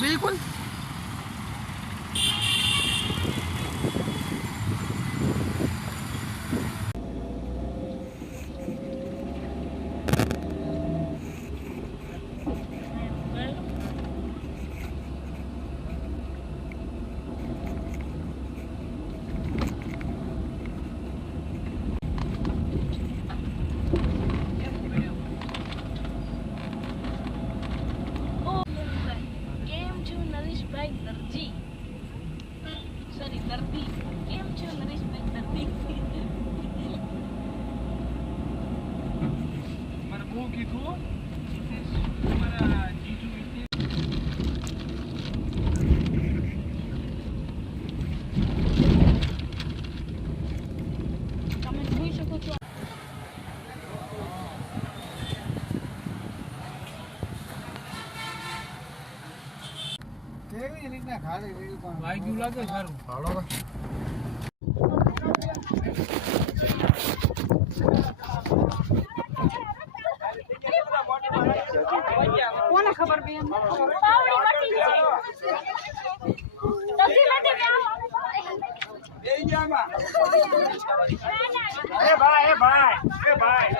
बिल्कुल કેવી રીતના ખાલી રેડી પણ વાગ્યું લાગે સારું હાલો કોને ખબર બે પાવડી મટી છે તસી મતે બે જામાં એ ભાઈ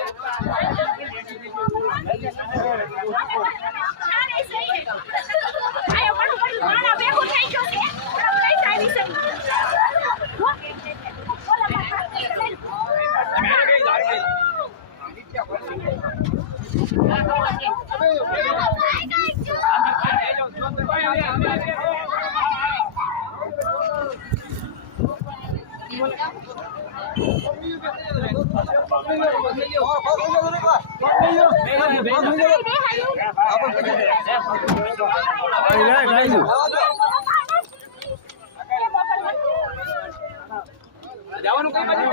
જવાનું કઈ બાજુ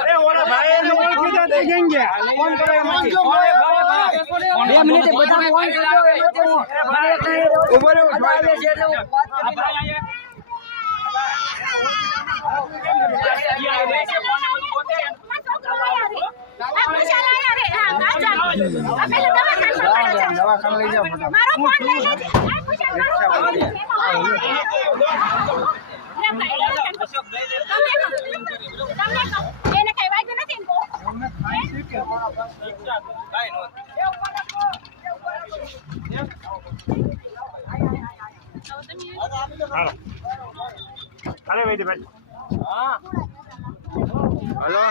અરે ઓલા ભાઈ ને ઓળખી જા દઈ ગંગે ફોન કરે એમાંથી 2 મિનિટ બધા ફોન કરજો એમાંથી હું મારે ઉભો રહો આવે છે એટલે હું વાત કરી દવાખાને લઈ જાઓ મારો ફોન લઈ લે એને કઈ વાગ્યું નથી અમને ખાઈ છે કે કાઈ નો હાલો અરે ભાઈ હા હાલો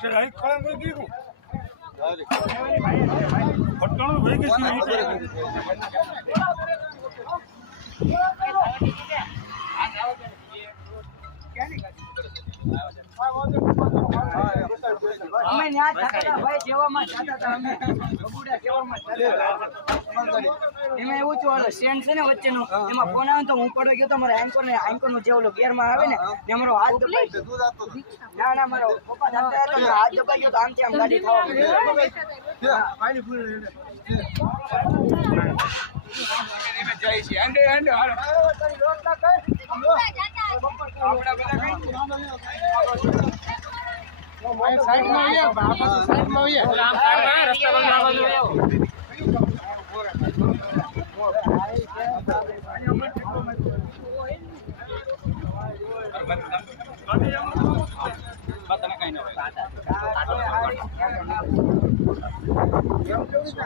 સર આઈ કોણ કોઈ કીધું પટકાણો ભાઈ કે અમે ન્યા જાતા ભાઈ જેવામાં જાતા હતા અમે બગુડા જેવામાં જાતા એમાં એવું થયું ઓલો સ્ટેન્ડ છે ને વચ્ચેનો એમાં ફોન આવ્યો તો હું પડો ગયો તો મારા એન્કર નો જે ઓલો ગેરમાં આવે ને તે મારો હાથ દબાઈ ગયો ના મારો પપ્પા જાતા હતા મારો હાથ દબાઈ ગયો તો આમથી આમ ગાડી થવા પાણી ફૂલ જાય છે આંડે હાલો સાઈડમાં આવીએ બાપા સાઈડમાં આવીએ રસ્તા બંધ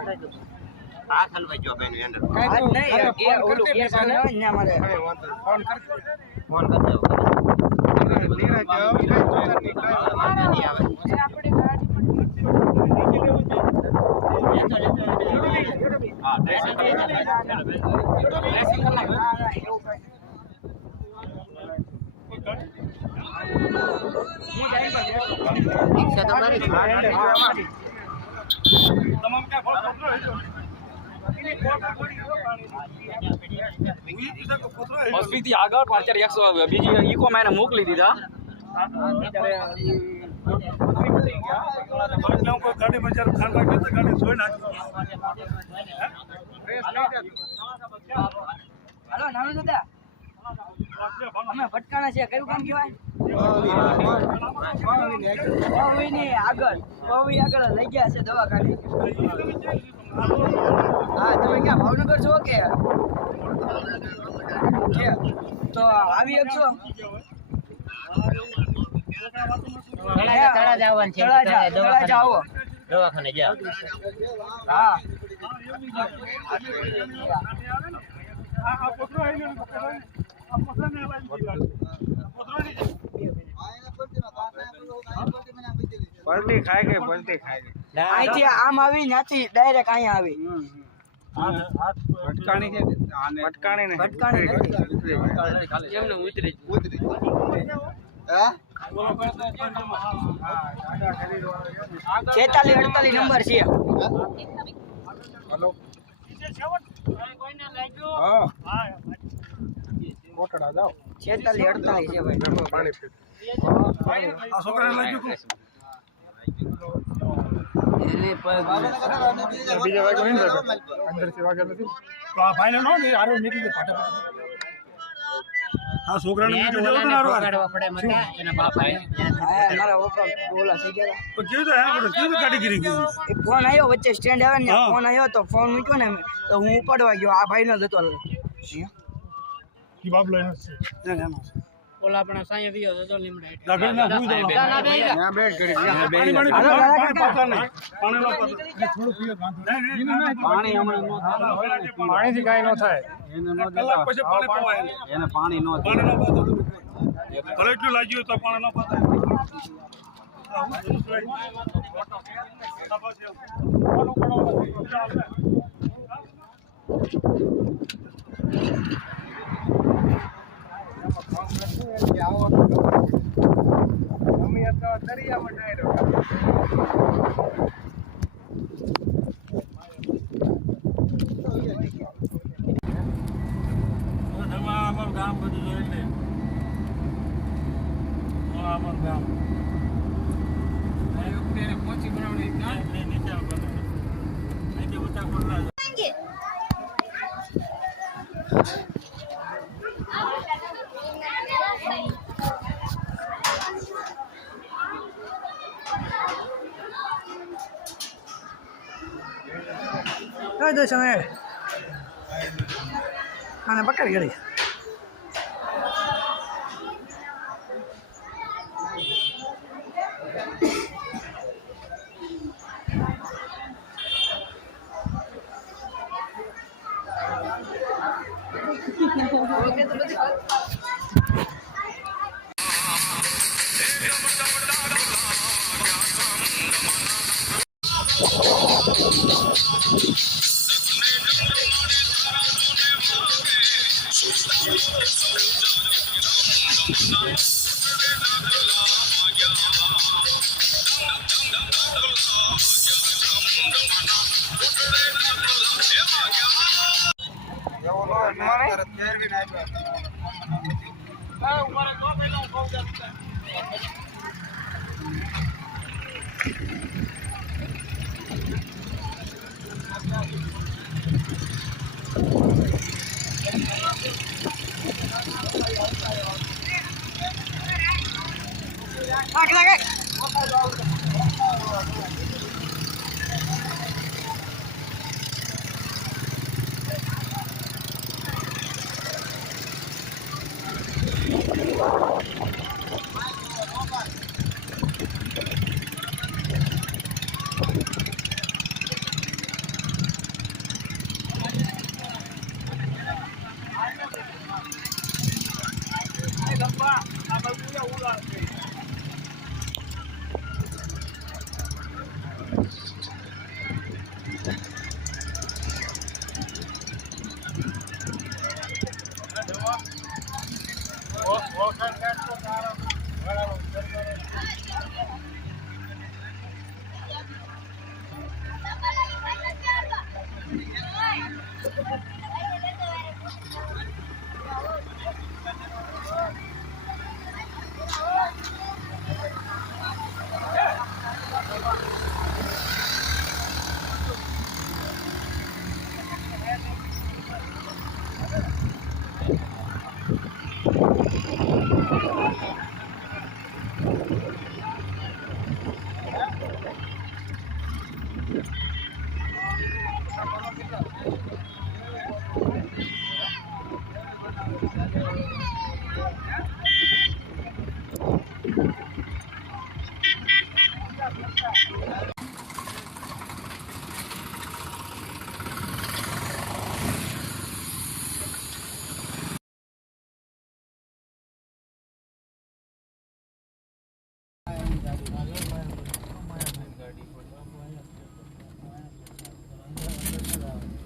બાજુ આ ખલવાઈ ગયો બેન અંદર હાથ નહીં કે ઓલું ગેસ આવે ને અમારે ફોન કર ફોન કરજો હોસ્પિટલ થી આગળ 5-100 બીજી ઈકો મેને મોકલી દીધા ગાડી બજાર ખાન રાખી તો ગાડી જોઈ નાખી હાલો નાનો દાદા અમે ભટકાણા છે કયું કામ કહેવાય પૌવીની આગળ પૌવી આગળ લઈ ગયા છે દવાખાને હા તમે ક્યાં ભાવનગર છો કે તો આવી શકશો તળાજા આવવાનું છે તળાજા આવો દવાખાને જાઓ હા પલટી ખાય ગઈ પલટી ખાય ગઈ અહીંથી આમ આવી ત્યાંથી ડાયરેક્ટ અહીંયા આવી ભટકાણી છે ભટકાણી ને ભટકાણી નથી. એમને ઉતરી છેતાલીસ 48 નંબર છે કોટડા જાઓ 46 48 છે ભાઈ પાણી પી આ છોકરાને લાગ્યું બીજા વાગ્યો નહીં અંદરથી વાગ્યા નથી તો આ ભાઈને નો ને આરો નીકળી ગયો ફાટા આ છોકરાને બીજો જવો તો આરો પકડવા પડે મને એના બાપ હા મારા પપ્પા બોલા થઈ ગયા તો કેવું તો હે કેવું ગાડી ગીરી ગયું એ ફોન આવ્યો વચ્ચે સ્ટેન્ડ આવે ને હા. ફોન આવ્યો તો ફોન મૂક્યો ને તો હું ઉપાડવા ગયો આ ભાઈ નો જતો ઈ બાબલો એનો છે એનો ઓલા આપણા સાંય વિયો તો લીમડા લગન ના સુઈ દો ત્યાં બેઠ કરી પાણી હાલો, પતા નહીં પાણી નો પતા થોડું પીએ વાંધો પાણી હમણાં નો થાય પાણીથી કાઈ નો થાય એને નો કલાક પછી પાણી પવાય એને પાણી નો પતા ભલે એટલું લાગ્યું તો પાણી નો પતા અમારું ગામ બધું જોઈ લે અમારું ગામ પહોંચી બનાવડી નીચે ઉતા પડલા કઈ દે સમય આને પકડી ગઈ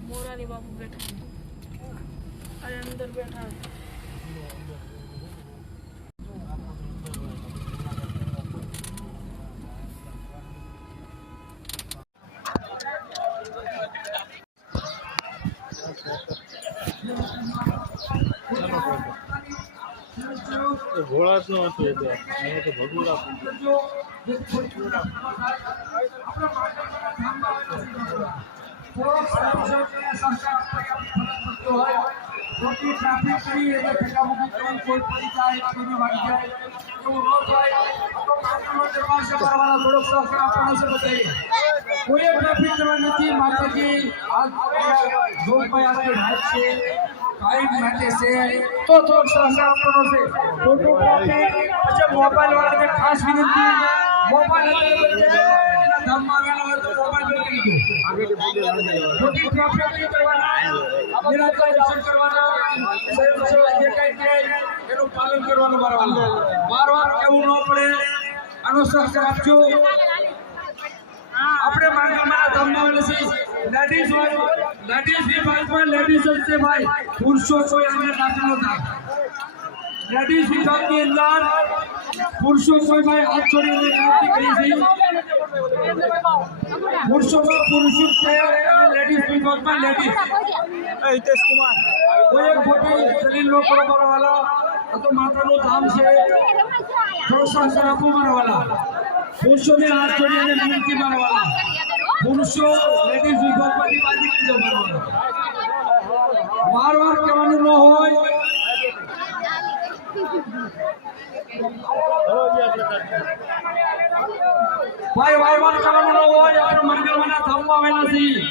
मोरारी बाबू बैठा है अरे अंदर बैठा है ઘોડા જ ન હતું એ તો અહીંયા તો ભગુડા કોઈ ટ્રાફિક કરવા નથી માતાજી માટે છે તો થોડોક સહકાર આપવાનો છે ફોટોગ્રાફી પછી મોબાઈલ વાળાને ખાસ વિનંતી મોબાઈલ એના ધામમાં આવેલા હોય તો મોબાઈલ કરી દો ખોટી ટ્રાફિક નહીં કરવાના નિરાંતે દર્શન કરવાના સ્વયંસેવક જે કંઈ કહે એનું પાલન કરવાનું વારવાર કહેવું ન પડે આનો સહકાર આપજો આપણે માંગલમાના ધામમાં આવેલા છે લેડીઝ વિભાગમાં લેડીઝ છે ભાઈ પુરુષો કોઈ અંદર દાખલ થાય લેડીઝ વિભાગની અંદર પુરુષો કોઈ ભાઈ હાથ છોડીને વિનંતી કરી છે પુરુષોમાં પુરુષો છે અને લેડીઝ વિભાગમાં લેડીઝ હિતેશ કુમાર કોઈ એક ખોટી શરીર નો કરો વાળા તો માતાનું ધામ છે પ્રોત્સાહન આપો મારા વાળા પુરુષોને હાથ છોડીને વિનંતી મારા વાળા પુરુષો લેડીઝ વિભાગમાંથી બાજી કરી જવાનું વાર કહેવાનું ન હોય ભાઈ વાર કરવાનું ન હોય આપણે મંગલમાના ધામમાં આવેલા છીએ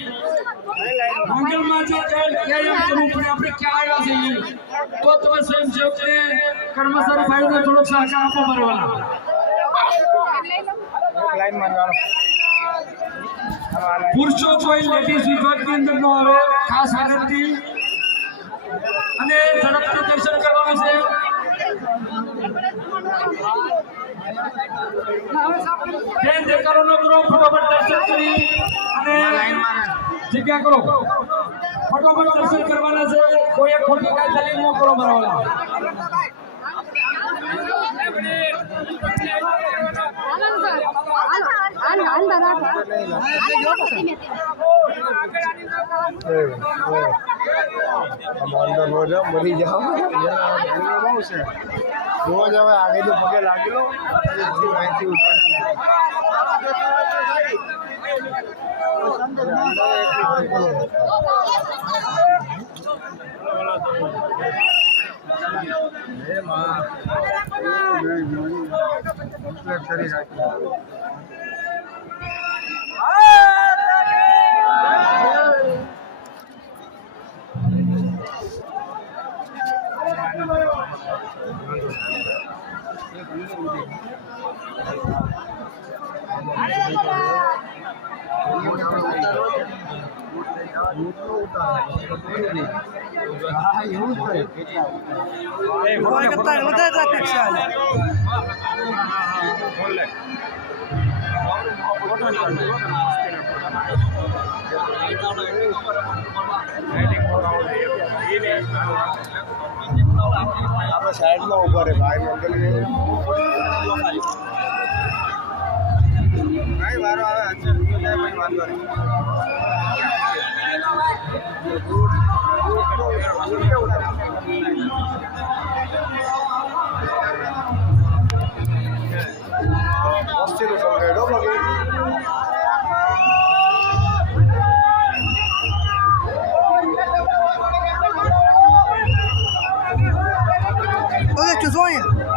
મંગલમાં જો ક્યાં કરવું પડે આપણે ક્યાં આવ્યા છીએ તો તમે સ્વયંસેવકને કર્મચારી ભાઈઓને થોડોક સહકાર આપો મારવાના પુરુષો કોઈ લેડીઝ વિભાગની અંદર ન આવે ખાસ આનંદથી અને ઝડપથી દર્શન કરવાનું છે બેન દેખાડો ન કરો ફટાફટ દર્શન કરી અને જગ્યા કરો ફટાફટ દર્શન કરવાના છે કોઈ ખોટી કાંઈ દલીલ ન કરો બરાબર મરી જાઓ રોજ હવે આગળ પગે લાગેલો આપણે સાઈડમાં ઉભા રહે ભાઈ મંગલ ભાઈ વારો આવે વાંધો નહીં વસ્તીનું સંઘેડો બાકી que sonha.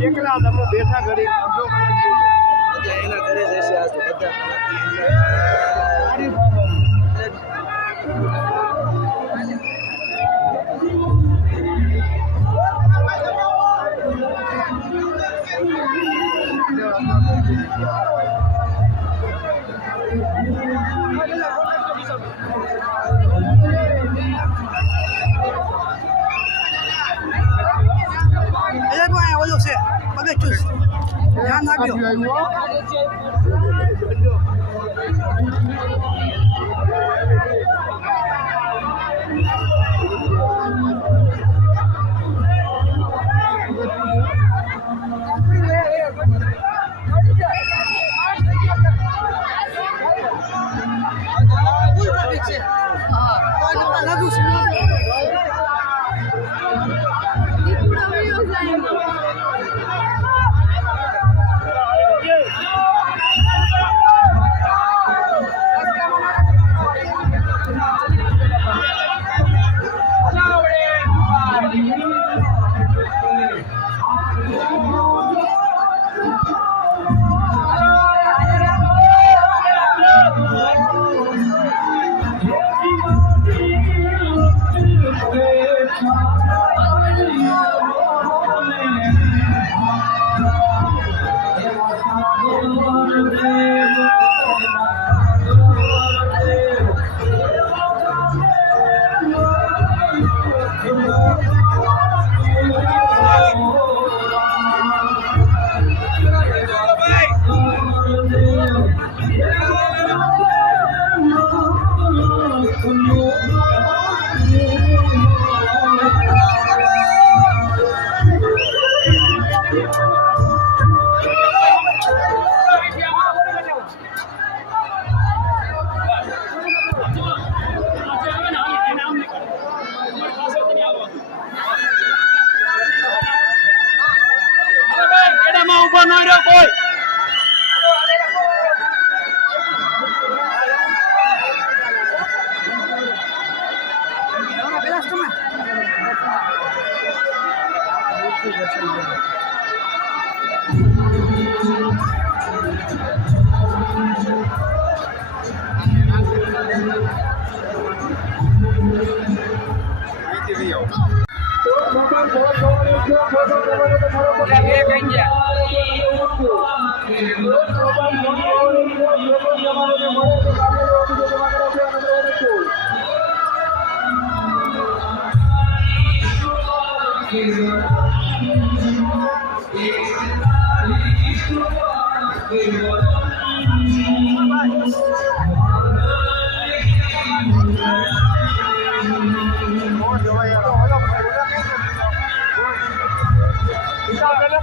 એકલા તમે બેઠા ઘડી અડધો કલાક એના ઘરે જશે આજ બધા ઓલું છે પગે ચૂસ ધ્યાન રાખજો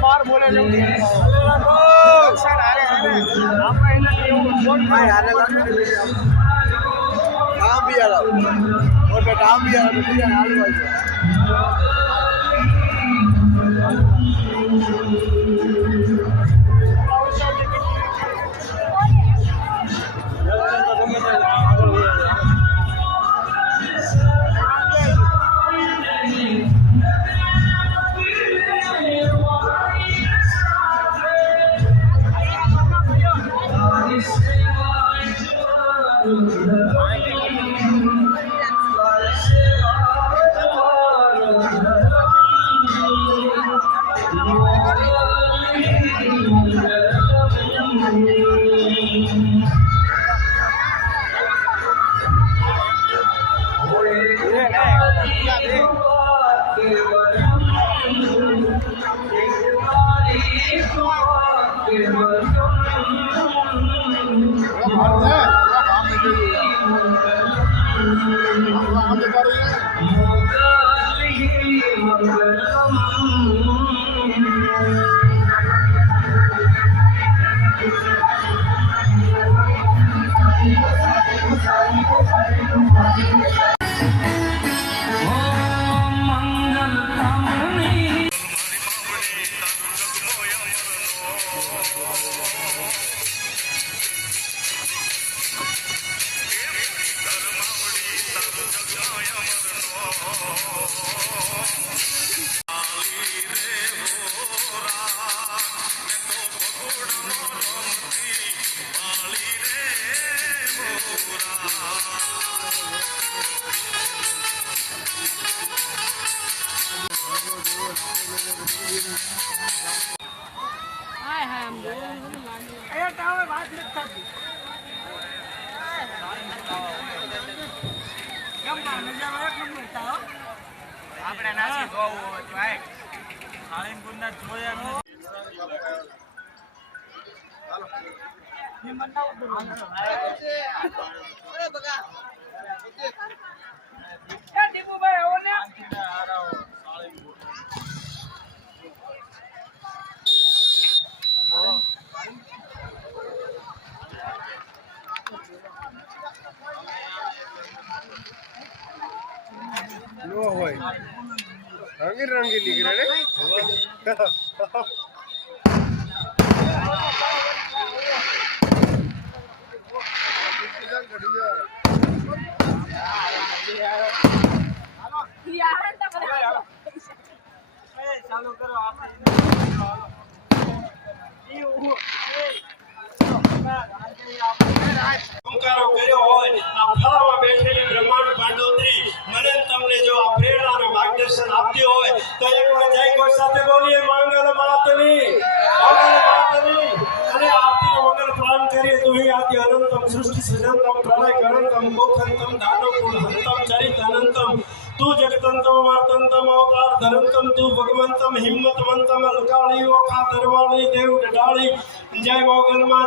બાર બોલે Oh દીપુભાઈ આવો ને નો હોય રંગીલી કરે રે ચાલુ કરો સંસ્કારો કર્યો હોય આ ફળામાં બેઠેલી બ્રહ્માંડ પાંડોતરી મને તમને જો આ પ્રેરણા અને માર્ગદર્શન આપતી હોય તો એકવાર જય ઘોષ સાથે બોલીએ મંગલ માતની અને આરતી મંગલ પ્રાણ કરીએ તુહી આદિ અનંતમ સૃષ્ટિ સૃજનતમ પ્રલય કરંતમ મોખંતમ દાનવ હંતમ ચરિત અનંતમ તું જગતંતમ વર્તંતમ અવતાર ધરંતમ તું ભગવંતમ હિંમતવંતમ લકાળી ઓખા દરવાળી દેવ ડડાળી જય મોગલમાં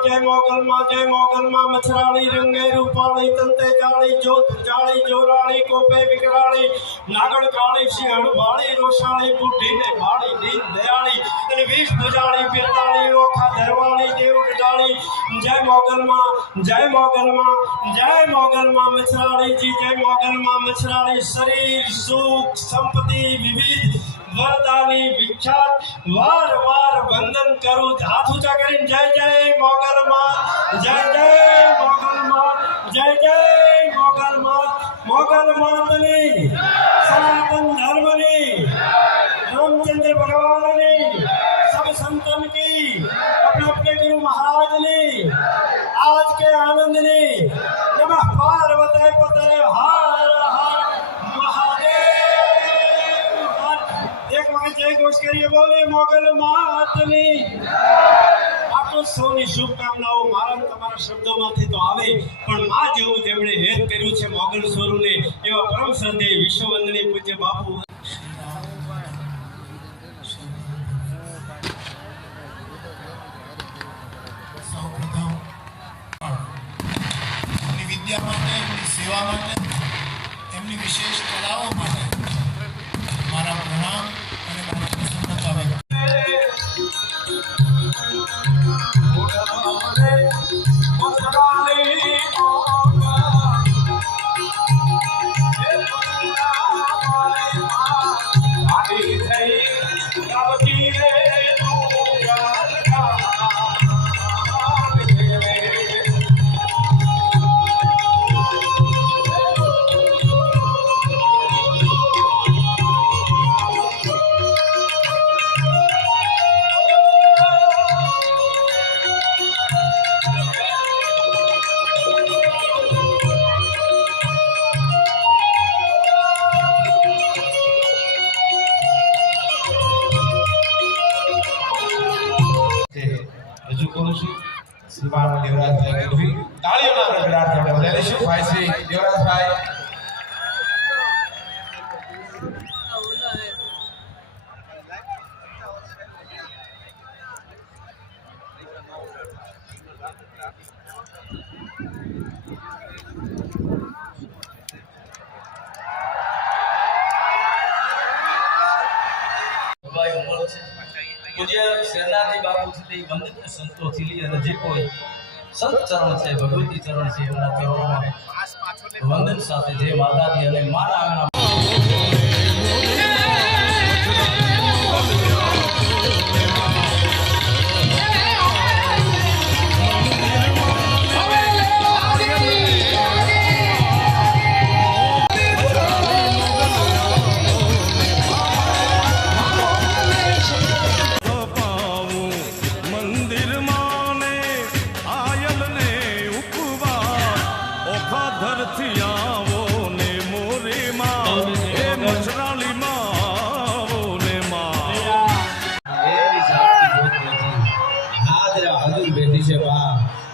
મછરાળી રંગે રૂપાળી તંતે જાળી જોત જાળી જોરાળી કોપે વિકરાળી નાગણ કાળી સિંહણ વાળી રોષાળી બુઢીને ભાળી દીન દયાળી અને વિષ ભુજાળી બિરતાળી ઓખા દરવાળી દેવ ડડાળી જય મોગલમાં મછરાળી જી જય મોગલમાં મછરાળી શરીર સુખ સંપત્તિ વિવિધ વરદાની વિખ્યાત વાર વંદન કરું હાથ ઊંચા કરીને જય જય મોગલમાં મોગલ માતની સનાતન ધર્મની रामचंद्र भगवान ने सब संतन की अपने गुरु महाराज ने आज के आनंद ने नमः पार्वती पते हर हर महादेव हर एक वक्त जय घोष करिए बोले मोगल मातनी आपको સૌની શુભકામનાઓ મારા તમારા શબ્દોમાંથી તો આવે પણ માં જેવું જેમણે હેત કર્યું છે મોગલ સ્વરૂપને એવા પરમ શ્રદ્ધેય વિશ્વવંદનીય પૂજ્ય બાપુ વિદ્યા માટે એમની સેવા માટે એમની વિશેષ કલાઓ માટે મારા પ્રણામ અને મારી પ્રસન્નતા વ્યક્ત શ્રીમાન દેવરાજભાઈ ગઢવી તાળીઓના ગડગડાટ આપણે વધારીશું ભાઈ શ્રી દેવરાજભાઈ પૂજ્ય શેરનાથજી બાપુ થી વંદિત સંતોથી લઈ અને જે કોઈ સંત ચરણ છે ભગવતી ચરણ છે એમના ચરણોમાં વંદન સાથે જે માતાજી અને માના આંગણા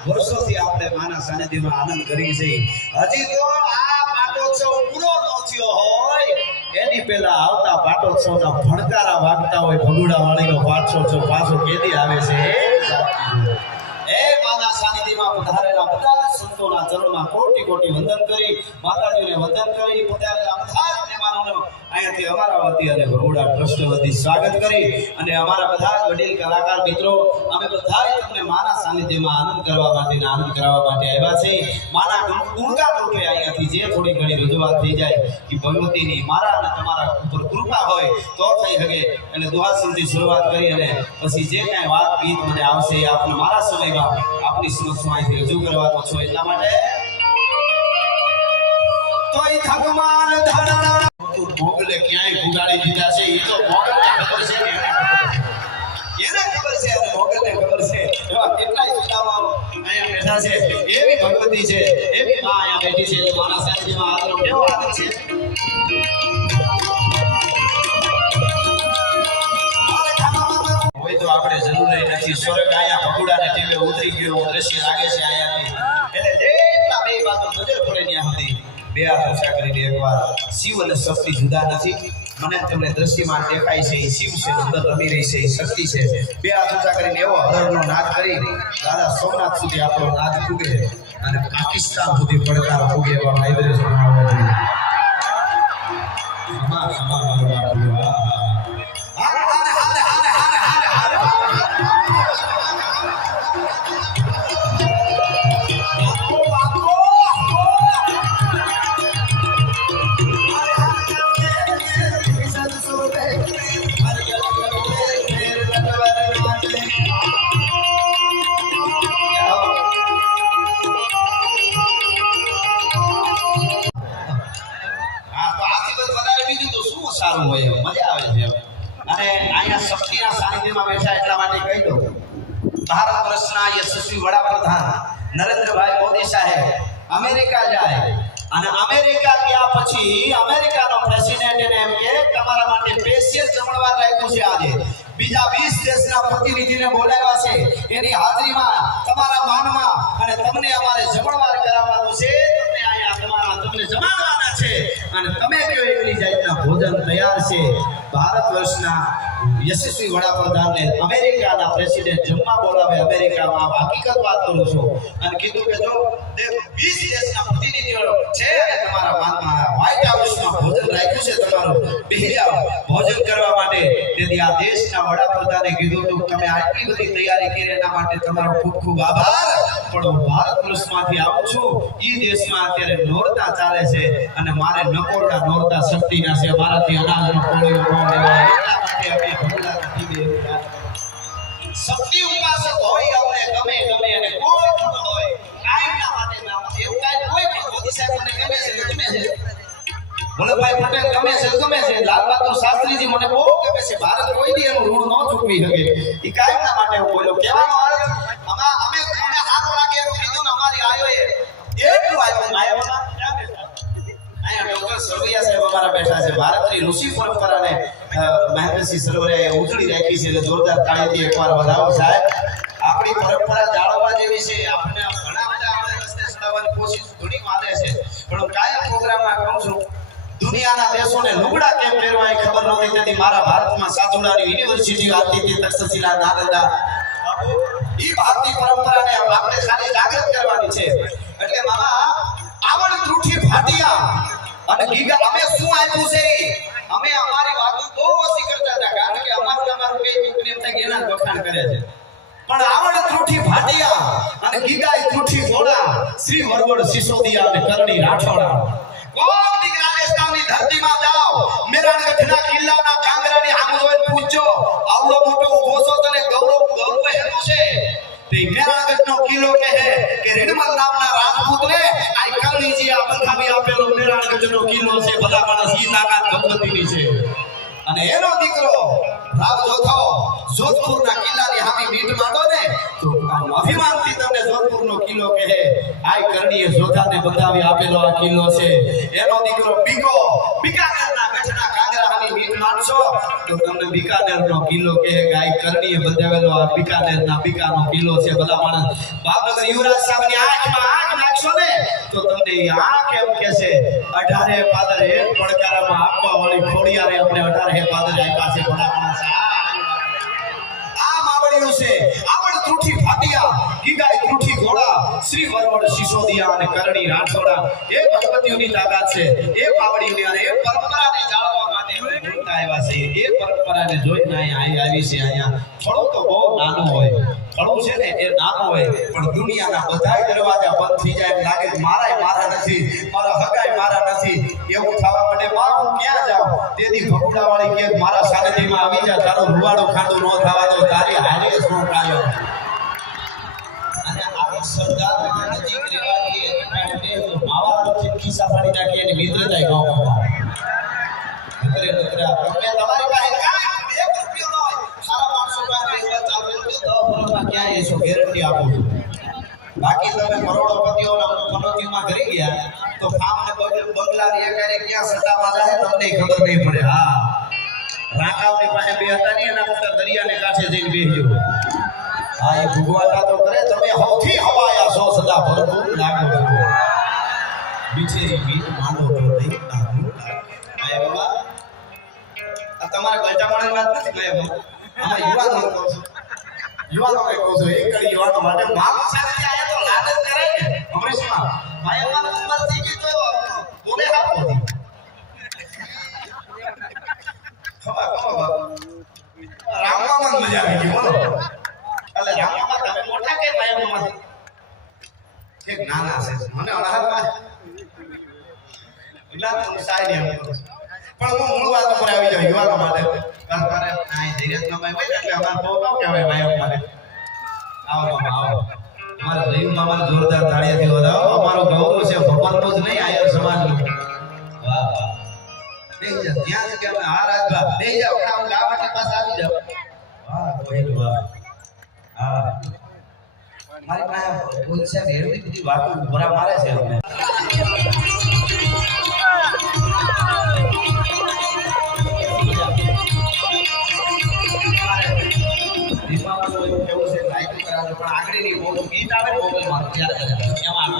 વર્ષોથી આપણે માના સાનિધ્યમાં આનંદ કરી છે હજી તો આ પાટોત્સવ પૂરો ન થયો હોય એની પહેલા આવતા પાટોત્સવના ભણકારા વાગતા હોય ભગુડા વાળીનો પાછો કેદી આવે છે એ માના સાનિધ્યમાં પધારેલા બધા સંતોના ચરણમાં કોટી કોટી વંદન કરી માતાજીને વંદન કરી પધારેલા બધા મહેમાનોનો અહીંયાથી અમારા વતી અને ભગુડા ટ્રસ્ટ વતી સ્વાગત કરી અને અમારા બધા વડીલ કલાકાર મિત્રો અમે બધા તમને માના સાનિધ્યમાં આનંદ કરવા માટે આવ્યા છે માના ગુણગાન રૂપે અહીંયાથી જે થોડી ઘણી રજૂઆત થઈ જાય કે ભગવતીની મારા અને તમારા ઉપર કૃપા હોય તો થઈ શકે અને દુહાસનથી શરૂઆત કરી અને પછી જે કાંઈ વાત ગીત મને આવશે એ આપણે મારા સમયમાં આપની સમક્ષમાં અહીંથી રજૂ કરવાનો છો એટલા માટે તોય ભગવાન ધરણા મોગલે ક્યાંય ગુગાડી દીધા છે એ તો મોગલને ખબર છે કે એને ખબર છે અને મોગલને ખબર છે એવા કેટલાય સુદામાઓ અહીંયા બેઠા છે એવી ભગવતી છે એવી માં અહીંયા બેઠી છે એટલે માના સાનિધ્યમાં આદરો કેવો આદર છે હોય તો આપણે જરૂરી નથી સ્વર્ગ અહીંયા ભગુડાને ટીવે ઉતરી ગયો દ્રશ્ય લાગે છે અહીંયાથી એટલે જેટલા બે બાજુ નજર પડે ત્યાં સુધી બે હાથ ઊંચા કરીને એકવાર શિવ અને શક્તિ જુદા નથી મને તમને દ્રશ્યમાં દેખાય છે એ શિવ છે અંદર રમી રહી છે એ શક્તિ છે બે હાથ ઊંચા કરીને એવો હરણનો નાદ કરી દાદા સોમનાથ સુધી આપણો નાદ ફૂગે અને પાકિસ્તાન સુધી પડકાર ફૂગે એવા વાઇબ્રેશન આવવા જોઈએ સારું હોય મજા આવે છે અને અહીંયા શક્તિના સાનિધ્યમાં બેઠા એટલા માટે કહી દઉં ભારત વર્ષના યશસ્વી વડાપ્રધાન નરેન્દ્રભાઈ મોદી સાહેબ અમેરિકા જાય અને અમેરિકા ગયા પછી અમેરિકાનો પ્રેસિડેન્ટ એને એમ કે તમારા માટે સ્પેશિયલ જમણવાર રાખ્યું છે આજે બીજા 20 દેશના પ્રતિનિધિને બોલાવ્યા છે એની હાજરીમાં તમારા માનમાં અને તમને અમારે જમણવાર કરાવવાનું છે તમને અહીંયા તમને જમાડવાના છે અને તમે કયો એટલી જાતના ભોજન તૈયાર છે ભારત વર્ષના યશસ્વી વડાપ્રધાનને અમેરિકાના પ્રેસિડેન્ટ જમવા બોલાવે અમેરિકામાં હકીકત વાત કરું છું અને કીધું કે જો 20 દેશના પ્રતિનિધિઓ છે અને તમારા માનમાં વ્હાઇટ હાઉસમાં ભોજન રાખ્યું છે તમારું બેહ્યા ભોજન કરવા માટે તેથી આ દેશના વડાપ્રધાને કીધું તો તમે આટલી બધી તૈયારી કરી એના માટે તમારો ખૂબ ખૂબ આભાર પણ હું ભારત વર્ષમાંથી આવું છું એ દેશમાં અત્યારે નોરતા ચાલે છે અને મારે નકોરડા નોરતા શક્તિના છે મારાથી અનાજનો કોળીઓ ન લેવાય એટલા માટે અમે ભગવાનના દીવે શક્તિ ઉપાસક હોય અમને ગમે અને કોઈ પણ હોય કાયમના માટે એવું કાંઈ કોઈ પણ મોદી સાહેબ મને ગમે છે ગમે છે વલ્લભભાઈ પટેલ ગમે છે લાલ બહાદુર શાસ્ત્રીજી મને બહુ ગમે છે ભારત કોઈ દી એનું ઋણ ન ચૂકવી શકે એ કાયમના માટે હું બોલ્યો કહેવાનો આવે અમે કોને સારું લાગે એમ કીધું ને અમારી આયો એટલું આવ્યો ના અહીંયા ડોક્ટર સરવૈયા સાહેબ અમારા બેઠા છે ભારતની ઋષિ પરંપરાને મહેન્દ્રસિંહ સરોવરે ઉજળી રાખી છે એટલે જોરદાર તાળીથી એકવાર વધાવો સાહેબ આપણી પરંપરા જાળવવા જેવી છે આપણે ઘણા બધા આપણે રસ્તે ચડાવવાની કોશિશ ઘણી માને છે પણ કાયમ પ્રોગ્રામમાં કહું છું દુનિયાના દેશોને લુગડા કેમ પહેરવા એ ખબર નહોતી તેથી મારા ભારતમાં સાચુડાની યુનિવર્સિટી આવતી હતી તક્ષશિલા નાલંદા એ ભારતીય પરંપરાને આપણે ખાલી જાગૃત કરવાની છે એટલે મામા આવડ ત્રુઠી ફાટિયા અને ગીગા અમે શું આપ્યું છે અમે અમારી વાતો બહુ ઓછી કરતા હતા કારણ કે અમારું બે યુક્તિમ થાય કે એના વખાણ કરે છે પણ આવડ ત્રુઠી ફાટિયા અને ગીગાઈ ત્રુઠી ઘોડા શ્રી વરવડ સિસોદિયા અને કરણી રાઠોડા કોક દી રાજસ્થાનની ધરતીમાં જાઓ મેરાણગઢના કિલ્લાના કાંગરાની આમ જોઈને પૂછજો આવડો મોટો ઉભો છો તને ગૌરવ હેનું છે તે મેરાણગઢનો કિલ્લો કહે કે રેડમલ નામના રાજપૂતને આ કરણીજી આ બંધાવી આપેલો મેરાણગઢનો કિલ્લો છે ભલા માણસ ઈ તાકાત ભગવતીની છે અને એનો દીકરો રાવ જોથો જોધપુરના કિલ્લાની હામી મીટ માંડો ને તો અભિમાનથી તમને જોધપુરનો કિલ્લો કહે આ કરણીએ જોધાને બંધાવી આપેલો આ કિલ્લો છે એનો દીકરો બીકાનેરના ગઢના કાંગરા હામી મીટ માંડશો તો તમને બીકાનેરનો કિલ્લો કહે કે આ કરણીએ બંધાવેલો આ બીકાનેરના બીકાનો કિલ્લો છે ભલા માણસ ભાવનગર યુવરાજ સાહેબની આંખમાં આંખ નાખશો ને તો તમને આંખ એમ કહેશે 18 પાદર એક પડકારામાં આપવા વાળી ખોડિયારે અમને 18 હે પાદરે આપ્યા છે ભલામણા છે આ માવડીઓ છે આવડ ત્રુઠી ફાટિયા ગીગાય ત્રુઠી ઘોડા શ્રી વરવડ સિસોદિયા અને કરણી રાઠોડા એ ભગવતીઓની તાકાત છે એ માવડીઓની અને એ પરંપરાને જાળવવા માટે જોતા આવ્યા છે એ પરંપરાને જોઈને અહીંયા આવી છે અહીંયા થોડું તો બહુ નાનું હોય થોડું છે ને એ નાનું હોય પણ દુનિયાના બધાય દરવાજા બંધ થઈ જાય એમ લાગે મારા નથી મારા હગાઈ મારા નથી એવું થવા માટે મારું ક્યાં જાઉં તેથી ભગુડાવાળી કે મારા સાનિધ્યમાં આવી જા તારો રૂવાડો ખાંડું ન થવા દો તારી હારે શું કાયો અને આ સરદાર નજીક રહેવાથી એને માવા ખિસ્સા પાડી નાખી અને મિત્રતા ન કરતા મિત્ર તમે તમારી પાસે કાંઈ 1 રૂપિયો ન હોય સારા માણસો પાસે રહેવા ચાલુ તો 10 વર્ષમાં ક્યાં એ છો ગેરંટી આપું છું બાકી તમે કરોડોપતિઓના પનોતીમાં કરી ગયા તો ફામને બંગલાની એકારે ક્યાં સત્તામાં જાય તમને ખબર નહીં પડે હા રાકાવની પાસે બે હતા ને એના કરતા દરિયાને કાંઠે જઈને બેસજો હા એ ભૂગવાતા તો કરે તમે સૌથી હવાયા છો સદા ભરપૂર લાગો છો બીજે બીજ માનો તો નહીં લાગો આયા બાબા આ તમારા ગલટામણે વાત નથી કહે આ યુવાનો કહો છો યુવાનો કહો છો એક કડી યુવાનો માટે બાપ સાથે આયા તો લાડ જ કરે ને અમરેશમાં ભાઈઓમાં ઉંમર થઈ ગઈ તો બોલે આપો ખબર બાપ રામમાં મજા આવી ગઈ બોલો એટલે રામમાં તમે મોટા કે ભાઈઓમાં કે નાના છે મને અળહારમાં એટલા તો સાઈ ને પણ હું મૂળ વાત પર આવી જાઉં યુવાનો માટે તારે નાઈ ધીરજમાં ભાઈ હોય એટલે અમાર બહુ ન કહેવાય ભાઈઓ માટે આવો બાબા આવો અમારા રહીમ મામા જોરદાર તાળીઓથી વધાવો અમારો ગૌરવ છે ભગવાનનું જ નહીં આયર સમાજનું વાહ વાહ બેહી જા ત્યાં જ કે અમે હા રાજભા બેહી જાવ હું ગાવા માટે પાસ આવી જાવ વાહ ભાઈ વાહ હા મારી પાસે કોઈ સાહેબ એવી બધી વાતો બરા મારે છે અમને પણ આગળની ગીત આવે મોબાઈલમાં ત્યારે એમાં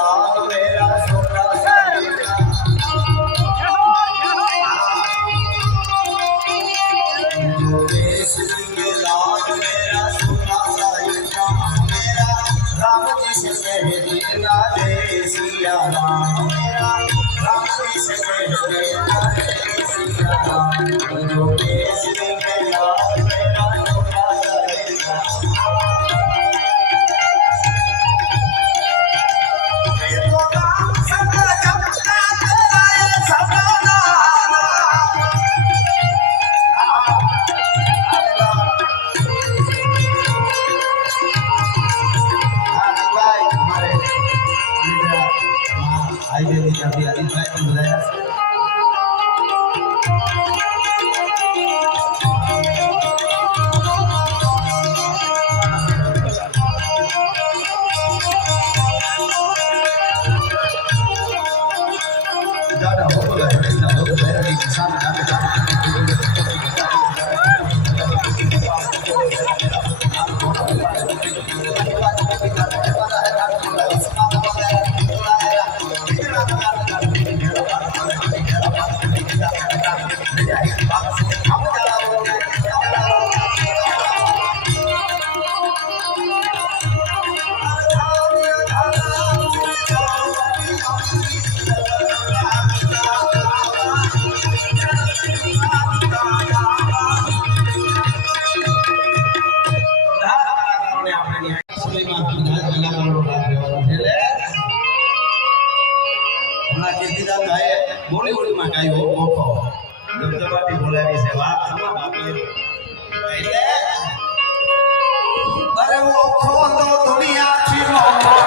लाल मेरा सोना साईना देश सिंह लाल मेरा सोना साईना मेरा राम जी से कह देना रे सिया राम मेरा राम जी से कह देना रे सिया राम जो देश सिंह लाल मेरा सोना साईना બોલીવુડ માં ગાયો ઓખો દબદબાટી બોલાવી છે વાત આમાં બાકી એટલે અરે ઓખો તો દુનિયા થી ઓખો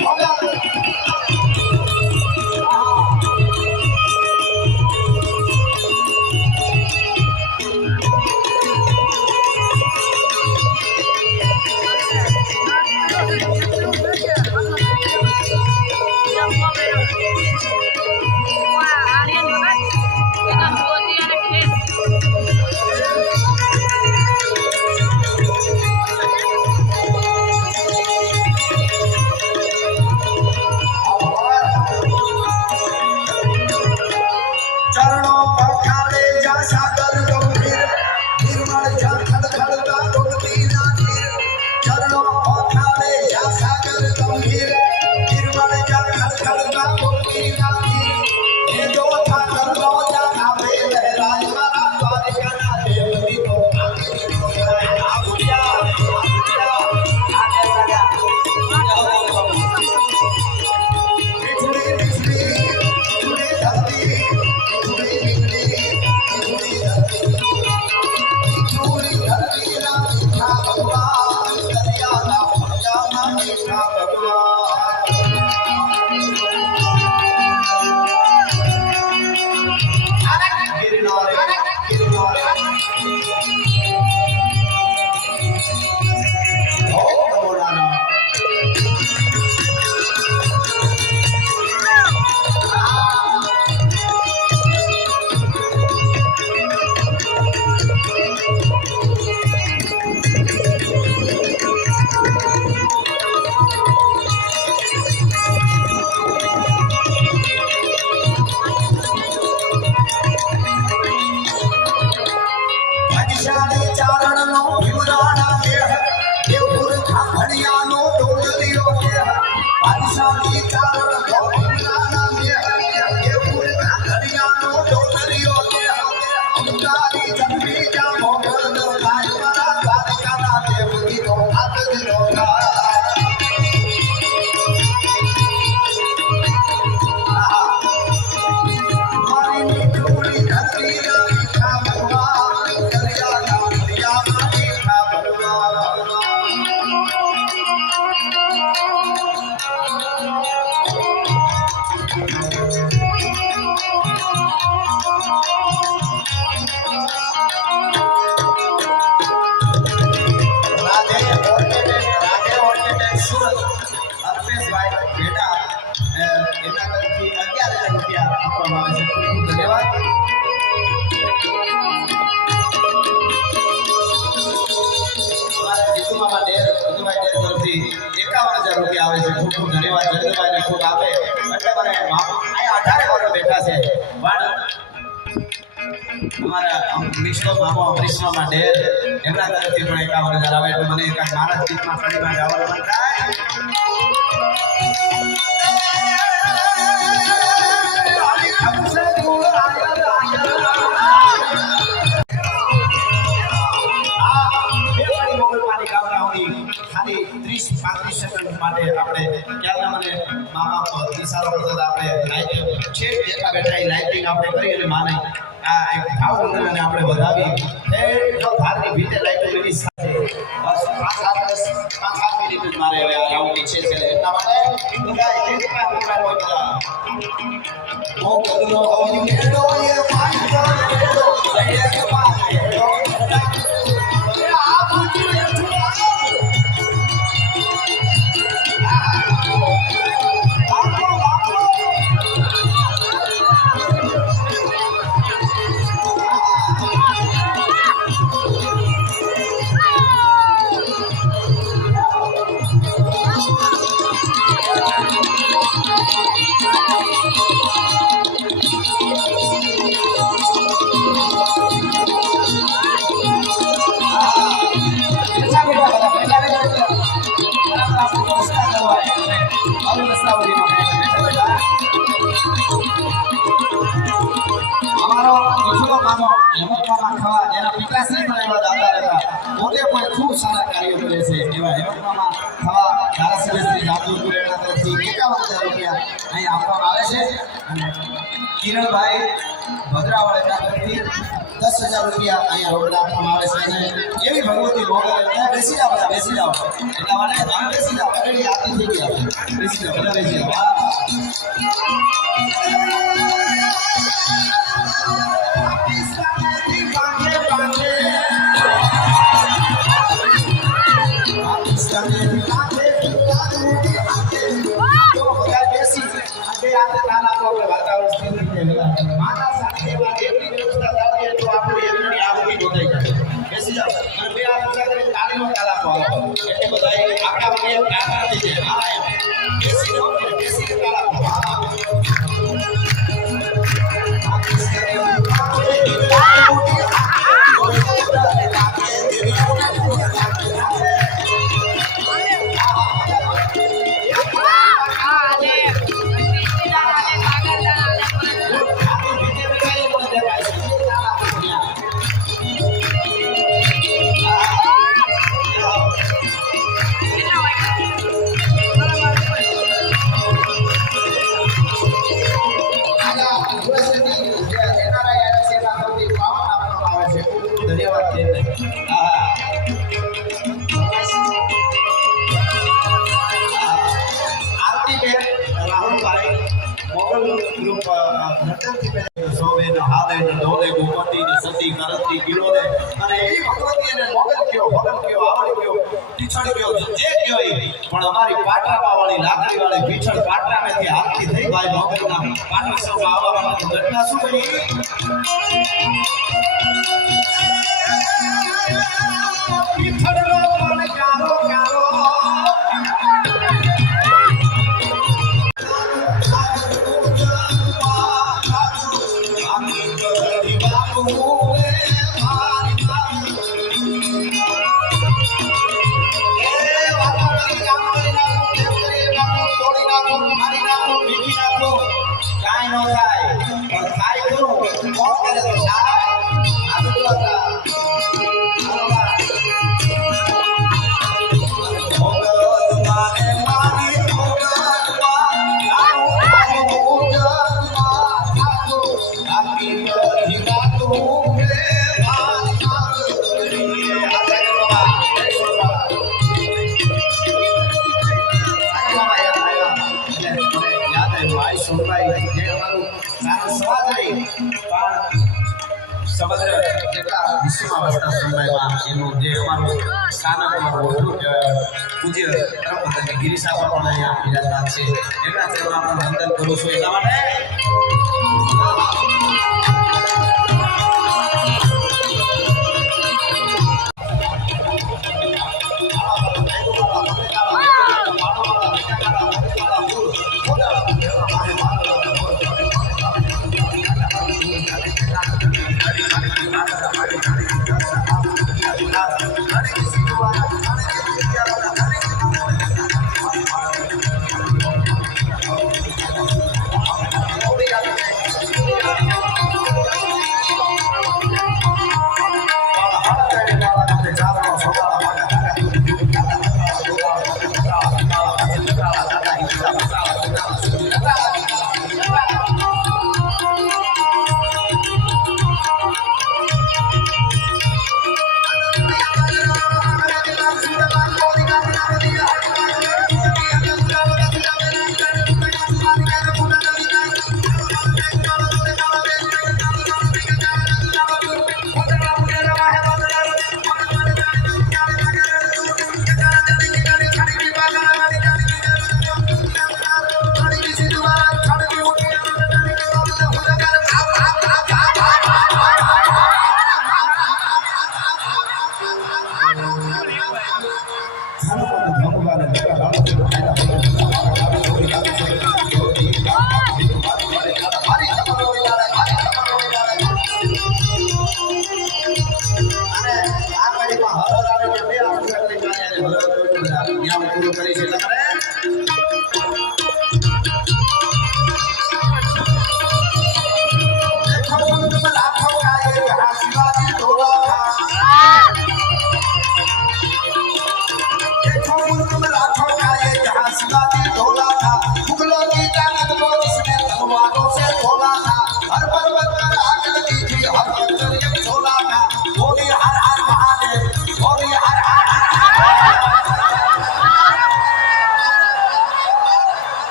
ભગવાન કિરણભાઈ ભદ્રાવાળા તરફથી 10,000 રૂપિયા અહીંયા રોકડા આપવામાં આવે છે અને એવી ભગવતી મોગલ બેસી જાઓ બધા બેસી જાઓ એટલા માટે તમે બેસી જાઓ ઓલરેડી આરતી થઈ ગઈ આપણે બેસી જાઓ બધા બેસી જાઓ કાંઈ ન થાય પણ થાય ખરું કોણ કરે તો સારા આ બધું સમગ્ર જેટલા વિશ્વમાં વસતા સમુદાયમાં એનું જે અમારું સ્થાનક અમારું ઓળખું પૂજ્ય પરમપૂજ્ય ગિરીશા પણ અહીંયા વિરાજમાન છે. એમના ચરણોમાં પણ વંદન કરું છું. એટલા માટે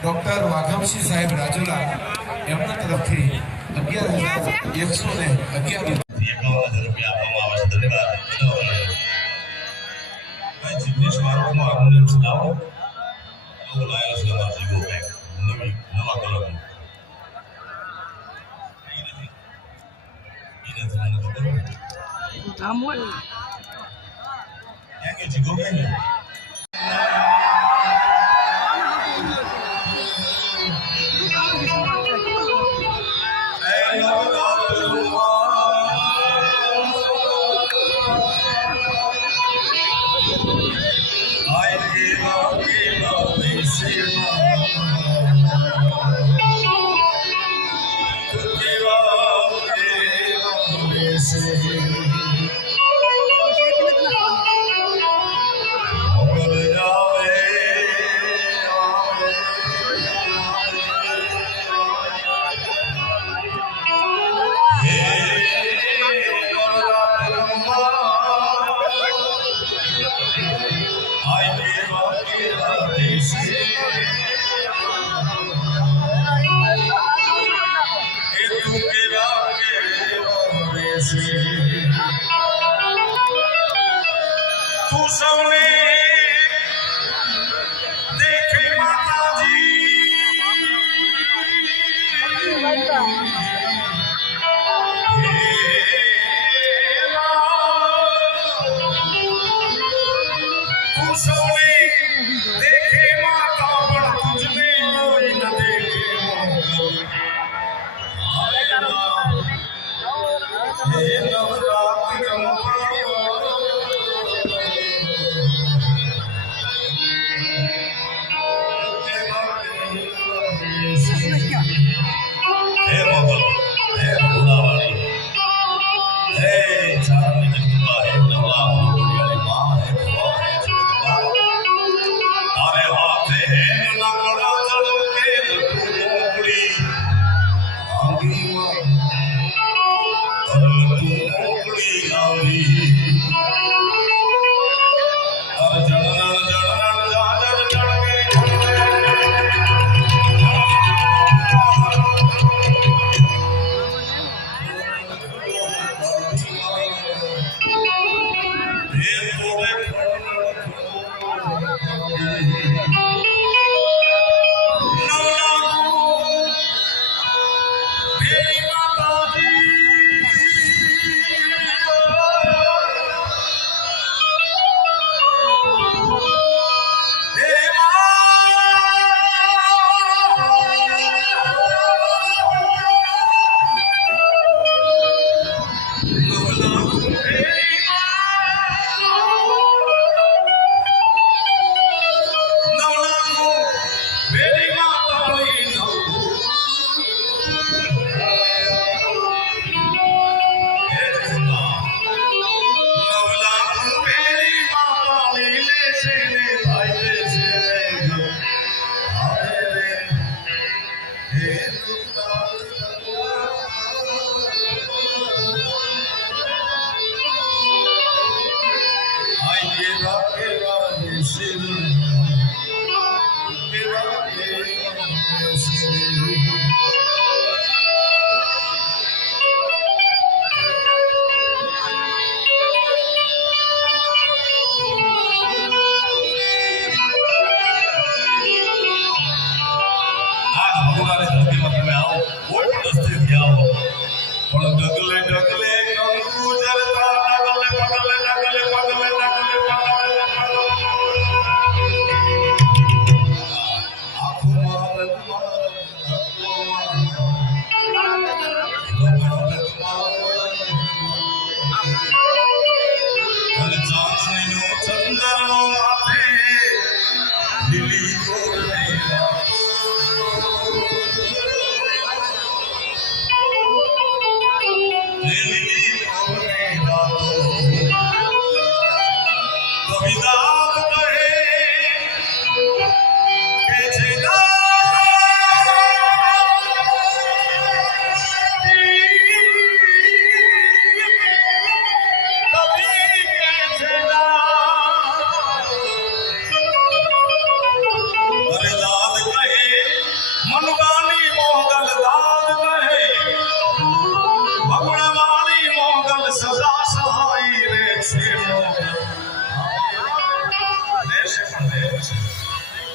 ડોક્ટર વાઘમસિંહ સાહેબ રાજુલા એમના તરફથી 11,111 રૂપિયા આપવામાં આવે છે. ધન્યવાદ. જિગ્નેશ માર્ગમાં હાર્મોનિયમ સુધારો નવો લાયો છે અમારા જીવો બેંક નવા કલરનું એને તમને ખબર આમ હોય ક્યાં કે જીગો બેંક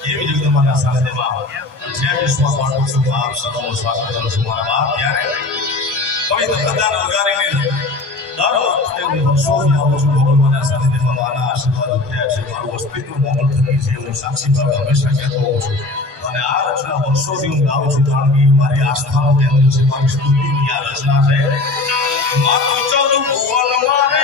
એવી જગદંબાના સાનિધ્યમાં જે વિશ્વાસ પાઠવું છું આપ સર્વનું સ્વાગત કરું છું મારા બાપ ત્યારે કવિ તો બધાને વગાડીને દર વખતે હું વર્ષોથી આવું છું ભગવાનના સાનિધ્યમાં મારા આશીર્વાદ ઉઠ્યા છે મારું અસ્તિત્વ મોગલ થકી છે હું સાક્ષી ભાવ હંમેશા કહેતો હોઉં છું અને આ રચના વર્ષોથી હું ગાઉં છું કારણ કે મારી આસ્થાનું કેન્દ્ર છે મારી સ્તુતિની આ રચના છે માતું ચૌદ ભુવન મારે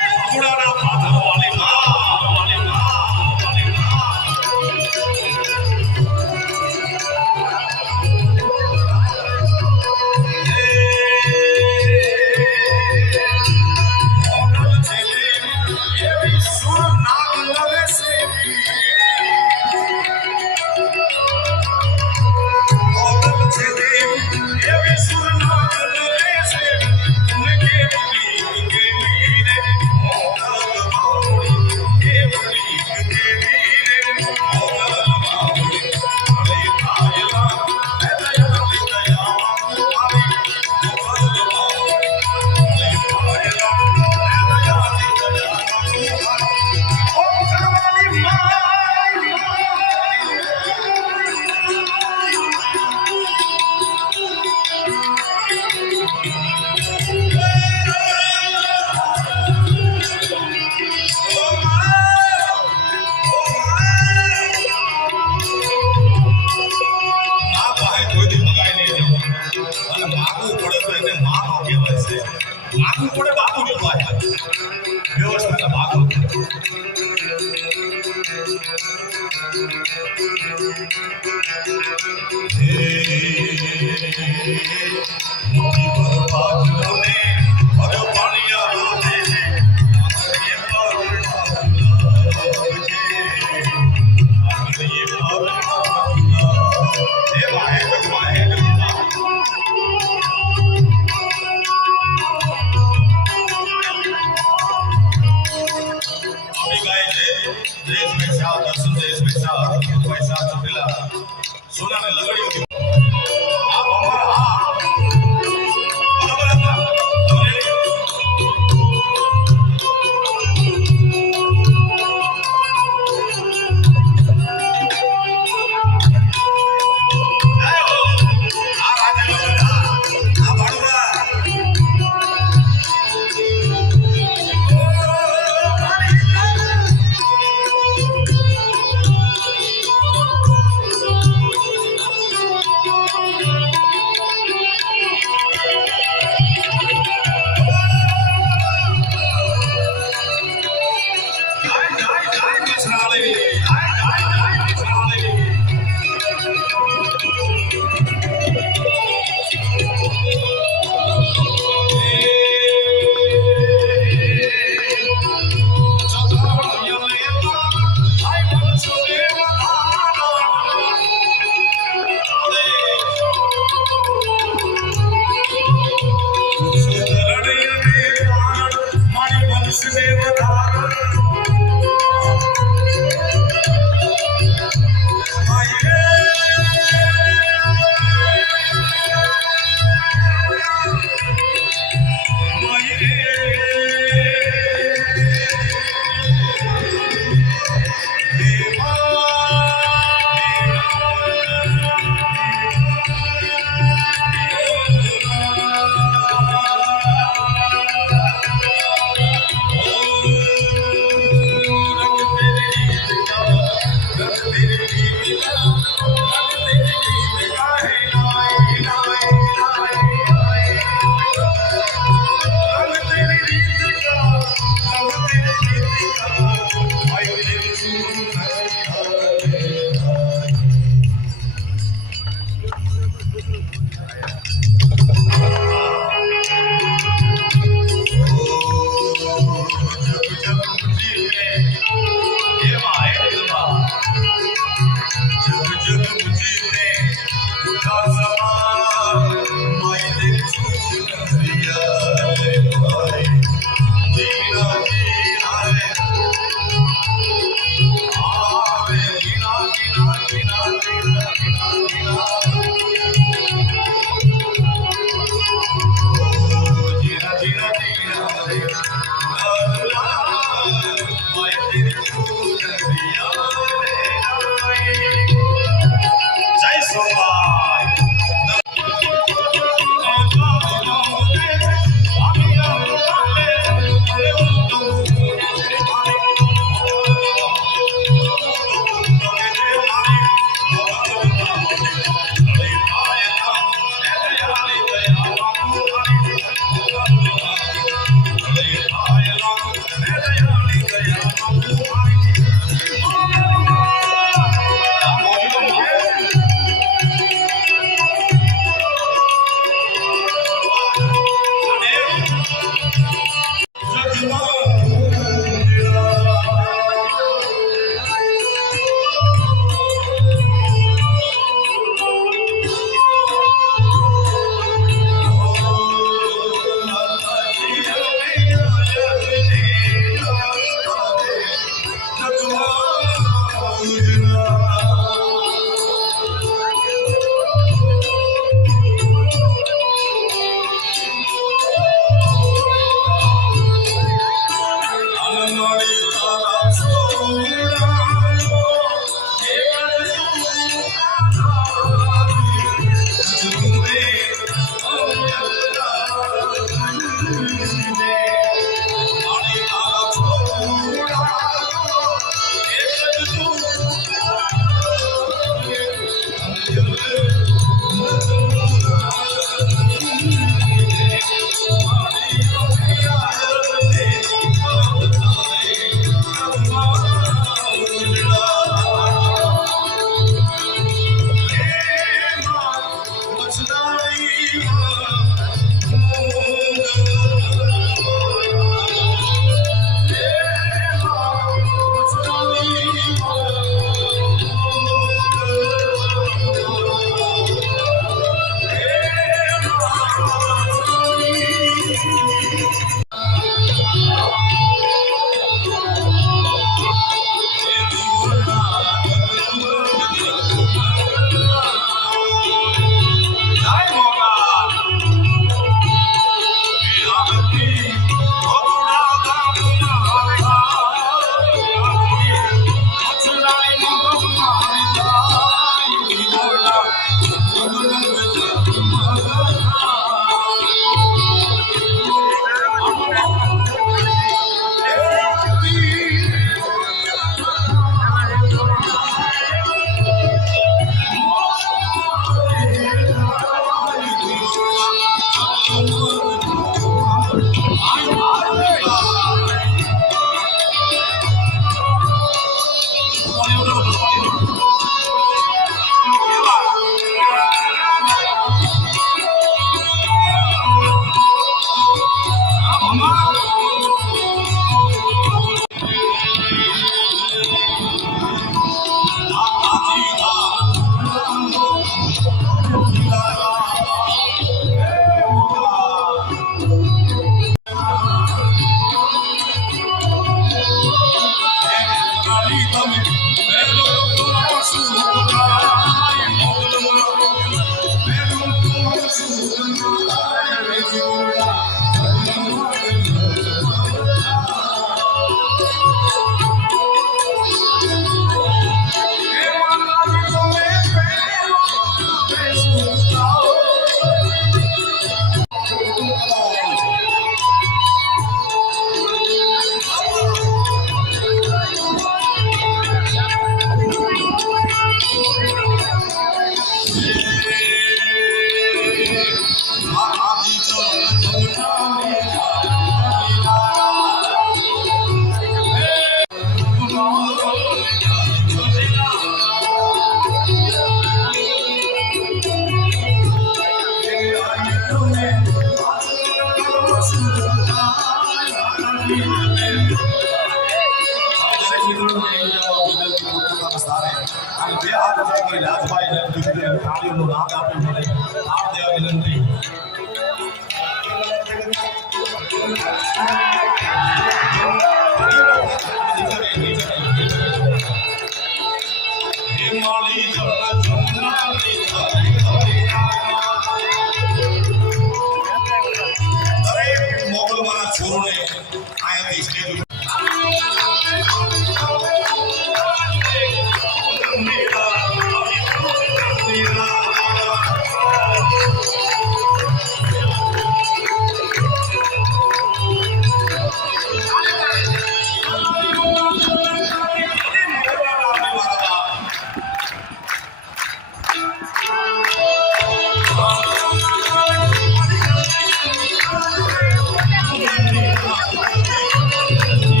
Thank you.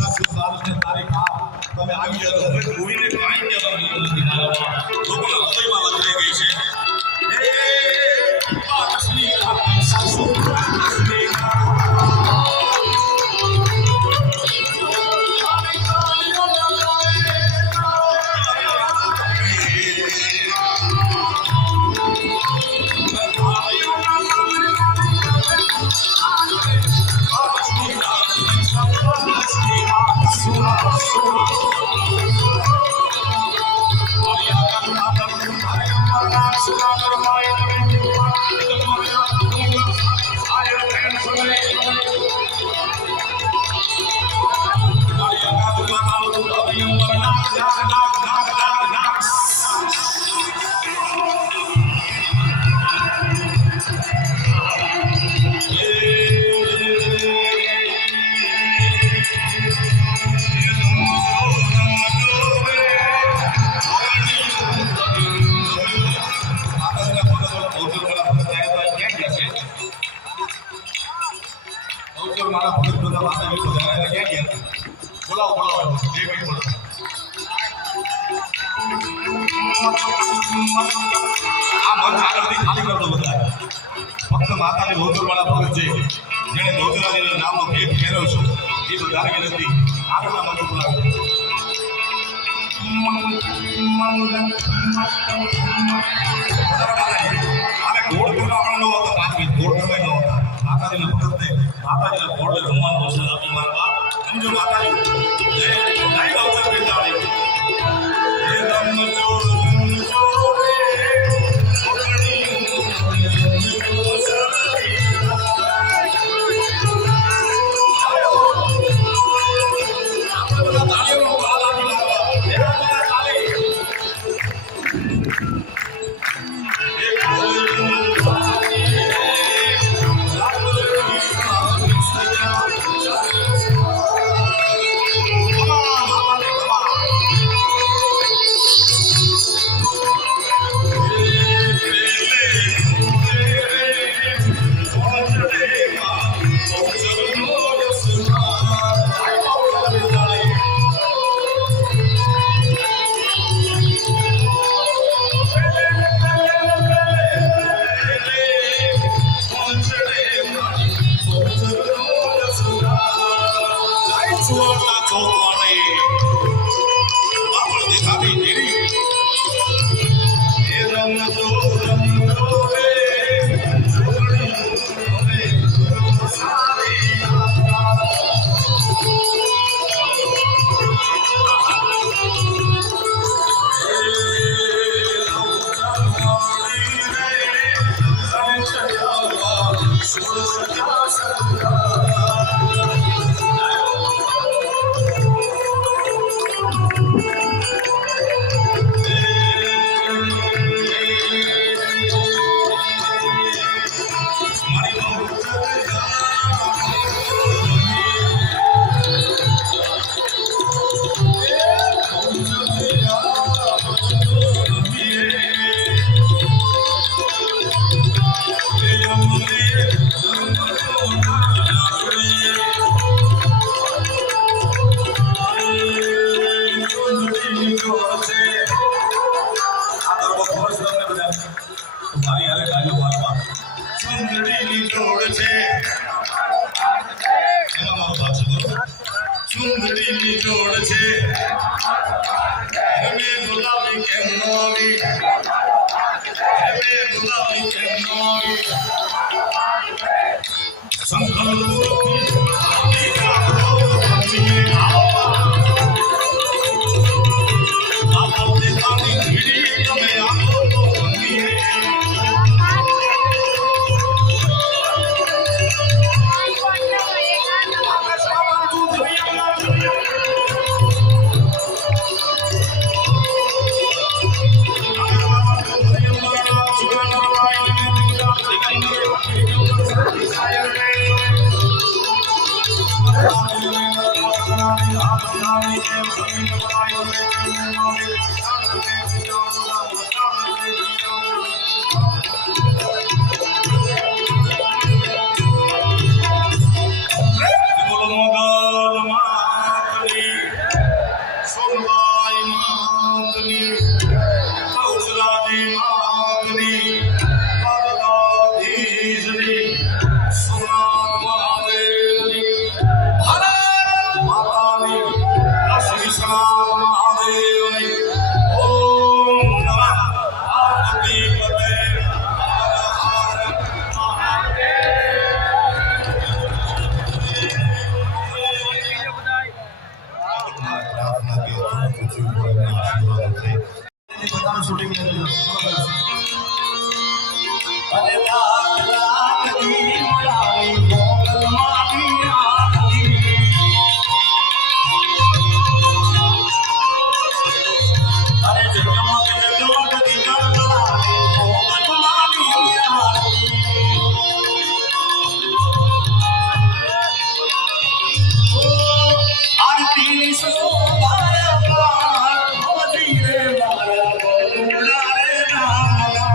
વર્ષની તારીખ તમે આવી જાવ હવે કોઈને કાંઈ કહેવાનું નથી મારામાં લોકોના હૃદયમાં વધરી ગઈ છે એ પાછલી આપણી સાસુ મારા ભગત બધા માતા વિકો જાય ક્યાં ગયા બોલાવો બોલાવો જે કઈ બોલો આ મન આગળથી ખાલી કરતો બધા ફક્ત માતાની ગૌચરવાળા ભગત છે જેને ગૌચરાજીના નામનો ભેદ ફેરવ્યો છે એ બધાને વિનંતી આગળના મંત્ર બોલાવો આને ગોળ કરવા પણ ન હતો 5 મિનિટ ગોળ કરવા ન હતા માતાજીના ભગતને માતાજીના ગોળે રમવાનું છે આપી મારા બાપ સમજો માતાજી જય જય ગૌચર બેટાડી હે રમ જોર આ પૃથ્વી ઉપર એમના આશીર્વાદ છે. બધાનું શૂટિંગ કરી અરે લાખ લાખ દીવડાવી મોગલ મારી આરતી અરે જગમગ જગમગ દીવડાવી મોગલ મારી આરતી આરતીની શોભા પાર હોજી રે મારા ગોરા રે રામા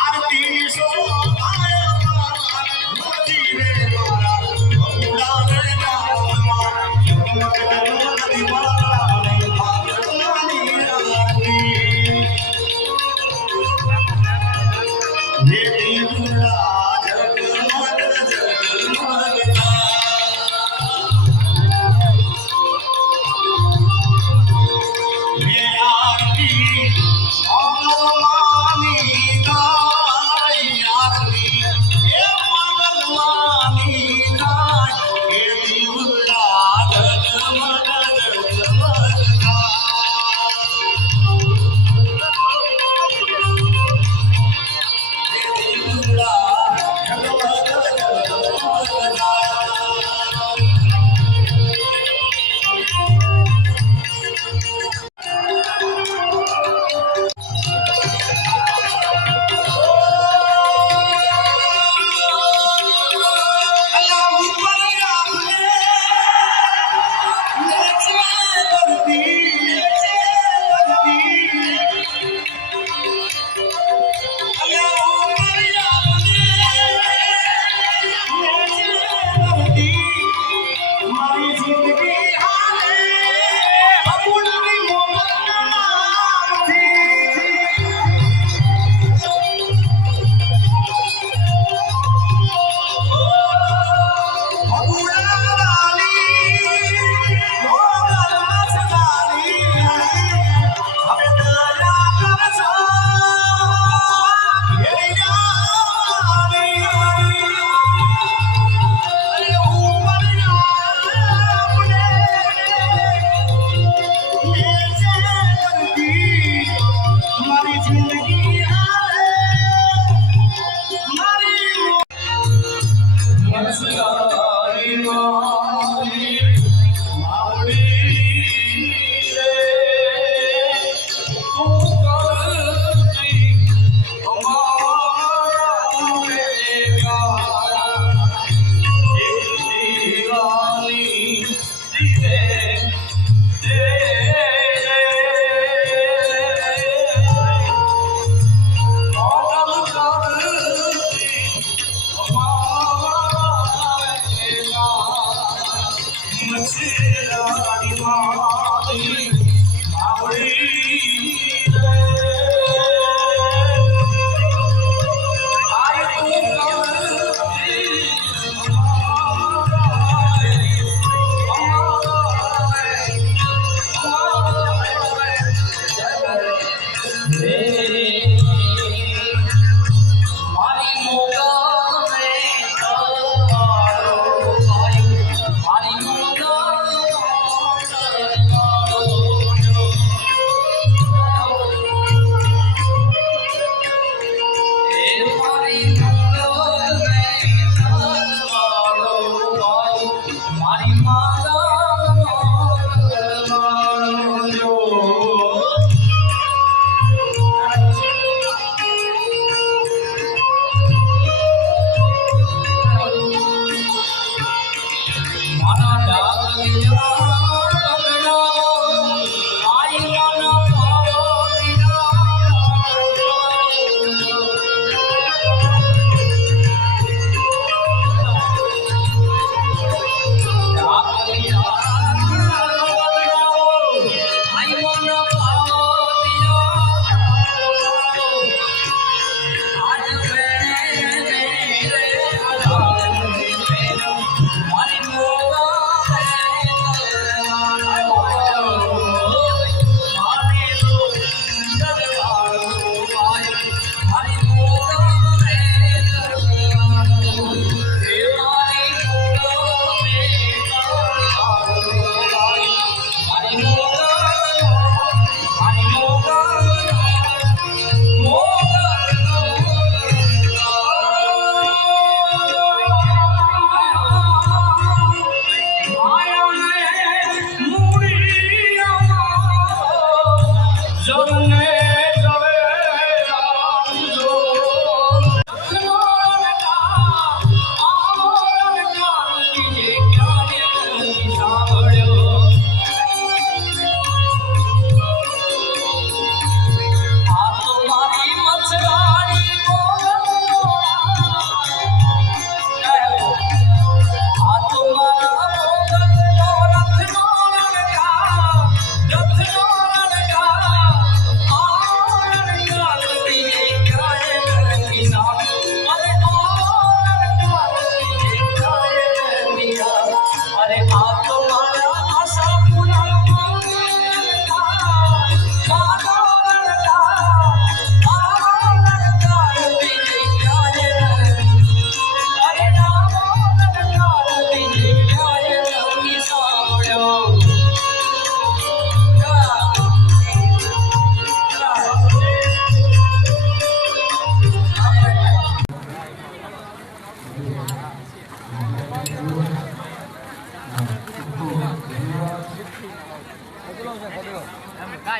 આરતી શોભા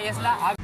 Yes lah.